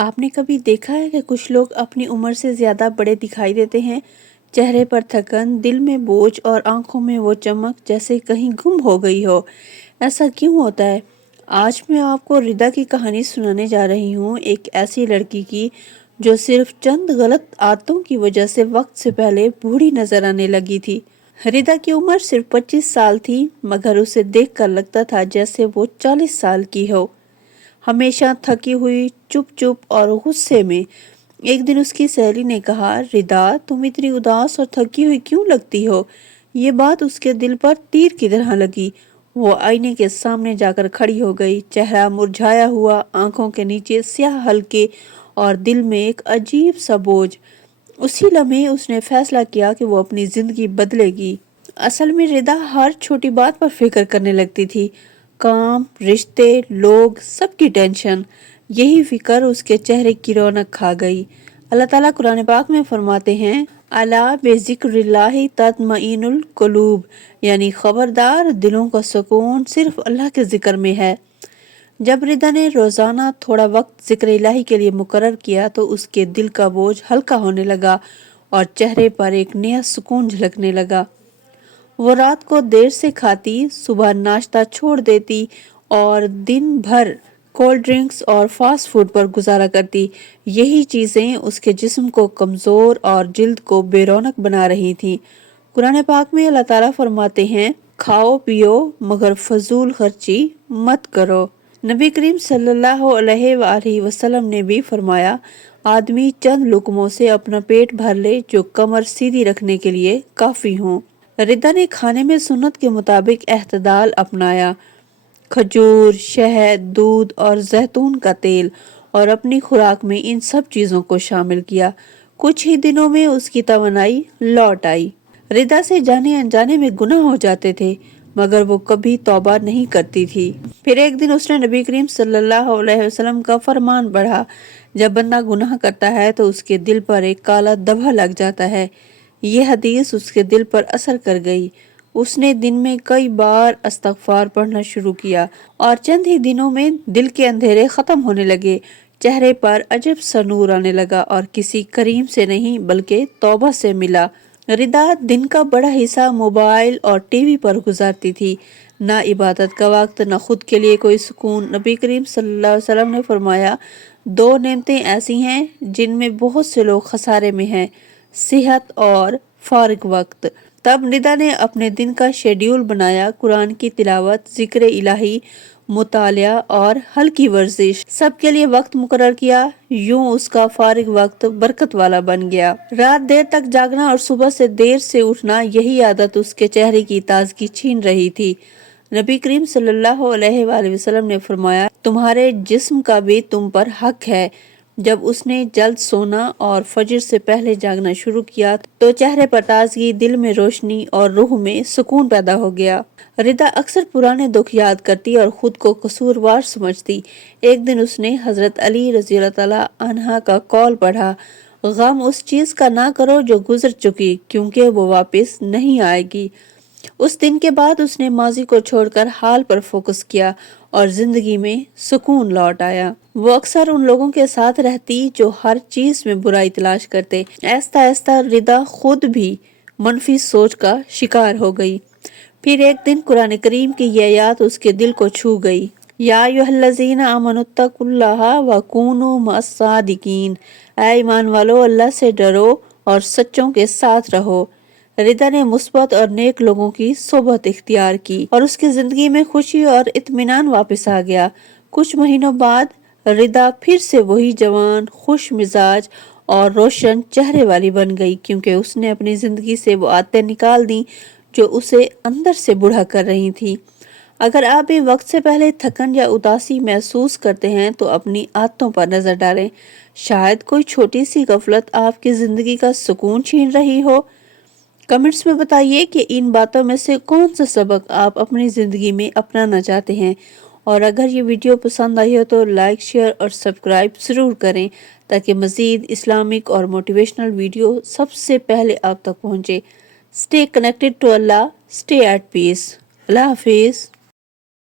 آپ نے کبھی دیکھا ہے کہ کچھ لوگ اپنی عمر سے زیادہ بڑے دکھائی دیتے ہیں؟ چہرے پر تھکن، دل میں بوجھ اور آنکھوں میں وہ چمک جیسے کہیں گم ہو گئی ہو۔ ایسا کیوں ہوتا ہے؟ آج میں آپ کو ردا کی کہانی سنانے جا رہی ہوں، ایک ایسی لڑکی کی جو صرف چند غلط عادتوں کی وجہ سے وقت سے پہلے بوڑھی نظر آنے لگی تھی۔ ردا کی عمر صرف 25 سال تھی، مگر اسے دیکھ کر لگتا تھا جیسے وہ 40 سال کی ہو۔ ہمیشہ تھکی ہوئی، چپ چپ اور غصے میں۔ ایک دن اس کی سہیلی نے کہا، ردا تم اتنی اداس اور تھکی ہوئی کیوں لگتی ہو؟ یہ بات اس کے دل پر تیر کی طرح لگی۔ وہ آئینے کے سامنے جا کر کھڑی ہو گئی، چہرہ مرجھایا ہوا، آنکھوں کے نیچے سیاہ حلقے اور دل میں ایک عجیب سا بوجھ۔ اسی لمحے اس نے فیصلہ کیا کہ وہ اپنی زندگی بدلے گی۔ اصل میں ردا ہر چھوٹی بات پر فکر کرنے لگتی تھی، کام، رشتے، لوگ، سب کی ٹینشن۔ یہی فکر اس کے چہرے کی رونق کھا گئی۔ اللہ تعالیٰ قرآن پاک میں فرماتے ہیں، الا بذکر اللہ تطمئن القلوب، یعنی خبردار، دلوں کا سکون صرف اللہ کے ذکر میں ہے۔ جب ردا نے روزانہ تھوڑا وقت ذکر الہی کے لیے مقرر کیا تو اس کے دل کا بوجھ ہلکا ہونے لگا اور چہرے پر ایک نیا سکون جھلکنے لگا۔ وہ رات کو دیر سے کھاتی، صبح ناشتہ چھوڑ دیتی اور دن بھر کولڈ ڈرنکس اور فاسٹ فوڈ پر گزارا کرتی۔ یہی چیزیں اس کے جسم کو کمزور اور جلد کو بے رونق بنا رہی تھیں۔ قرآن پاک میں اللہ تعالیٰ فرماتے ہیں، کھاؤ پیو مگر فضول خرچی مت کرو۔ نبی کریم صلی اللہ علیہ وآلہ وسلم نے بھی فرمایا، آدمی چند لقموں سے اپنا پیٹ بھر لے جو کمر سیدھی رکھنے کے لیے کافی ہوں۔ ردا نے کھانے میں سنت کے مطابق اعتدال اپنایا، کھجور، شہد، دودھ اور زیتون کا تیل، اور اپنی خوراک میں ان سب چیزوں کو شامل کیا۔ کچھ ہی دنوں میں اس کی توانائی لوٹ آئی۔ ردا سے جانے انجانے میں گناہ ہو جاتے تھے، مگر وہ کبھی توبہ نہیں کرتی تھی۔ پھر ایک دن اس نے نبی کریم صلی اللہ علیہ وسلم کا فرمان پڑھا، جب بندہ گناہ کرتا ہے تو اس کے دل پر ایک کالا دھبا لگ جاتا ہے۔ یہ حدیث اس کے دل پر اثر کر گئی۔ اس نے دن میں کئی بار استغفار پڑھنا شروع کیا اور چند ہی دنوں میں دل کے اندھیرے ختم ہونے لگے، چہرے پر عجب سا نور آنے لگا اور کسی کریم سے نہیں بلکہ توبہ سے ملا۔ ردا دن کا بڑا حصہ موبائل اور ٹی وی پر گزارتی تھی، نہ عبادت کا وقت، نہ خود کے لیے کوئی سکون۔ نبی کریم صلی اللہ علیہ وسلم نے فرمایا، دو نعمتیں ایسی ہیں جن میں بہت سے لوگ خسارے میں ہیں، صحت اور فارغ وقت۔ تب ردا نے اپنے دن کا شیڈیول بنایا، قرآن کی تلاوت، ذکر الہی، مطالعہ اور ہلکی ورزش، سب کے لیے وقت مقرر کیا۔ یوں اس کا فارغ وقت برکت والا بن گیا۔ رات دیر تک جاگنا اور صبح سے دیر سے اٹھنا، یہی عادت اس کے چہرے کی تازگی چھین رہی تھی۔ نبی کریم صلی اللہ علیہ وآلہ وسلم نے فرمایا، تمہارے جسم کا بھی تم پر حق ہے۔ جب اس نے جلد سونا اور فجر سے پہلے جاگنا شروع کیا تو چہرے پر تازگی، دل میں روشنی اور روح میں سکون پیدا ہو گیا۔ ردا اکثر پرانے دکھ یاد کرتی اور خود کو قصوروار سمجھتی۔ ایک دن اس نے حضرت علی رضی اللہ تعالیٰ عنہ کا قول پڑھا، غم اس چیز کا نہ کرو جو گزر چکی، کیونکہ وہ واپس نہیں آئے گی۔ اس دن کے بعد اس نے ماضی کو چھوڑ کر حال پر فوکس کیا اور زندگی میں سکون لوٹ آیا۔ وہ اکثر ان لوگوں کے ساتھ رہتی جو ہر چیز میں برائی تلاش کرتے۔ آہستہ آہستہ ردا خود بھی منفی سوچ کا شکار ہو گئی۔ پھر ایک دن قرآن کریم کی یہ آیات اس کے دل کو چھو گئی، یا ایھا الذین آمنوا اتقوا اللہ وکونوا مع الصادقین، اے ایمان والو، اللہ سے ڈرو اور سچوں کے ساتھ رہو۔ ردا نے مثبت اور نیک لوگوں کی صحبت اختیار کی اور اس کی زندگی میں خوشی اور اطمینان واپس آ گیا۔ کچھ مہینوں بعد ردا پھر سے وہی جوان، خوش مزاج اور روشن چہرے والی بن گئی، کیونکہ اس نے اپنی زندگی سے وہ عادتیں نکال دیں جو اسے اندر سے بوڑھا کر رہی تھیں۔ اگر آپ بھی وقت سے پہلے تھکن یا اداسی محسوس کرتے ہیں تو اپنی عادتوں پر نظر ڈالیں، شاید کوئی چھوٹی سی غفلت آپ کی زندگی کا سکون چھین رہی ہو۔ کمنٹس میں بتائیے کہ ان باتوں میں سے کون سا سبق آپ اپنی زندگی میں اپنانا چاہتے ہیں، اور اگر یہ ویڈیو پسند آئی ہو تو لائک، شیئر اور سبسکرائب ضرور کریں تاکہ مزید اسلامک اور موٹیویشنل ویڈیو سب سے پہلے آپ تک پہنچے۔ Stay connected to Allah, stay at peace. اللہ حافظ۔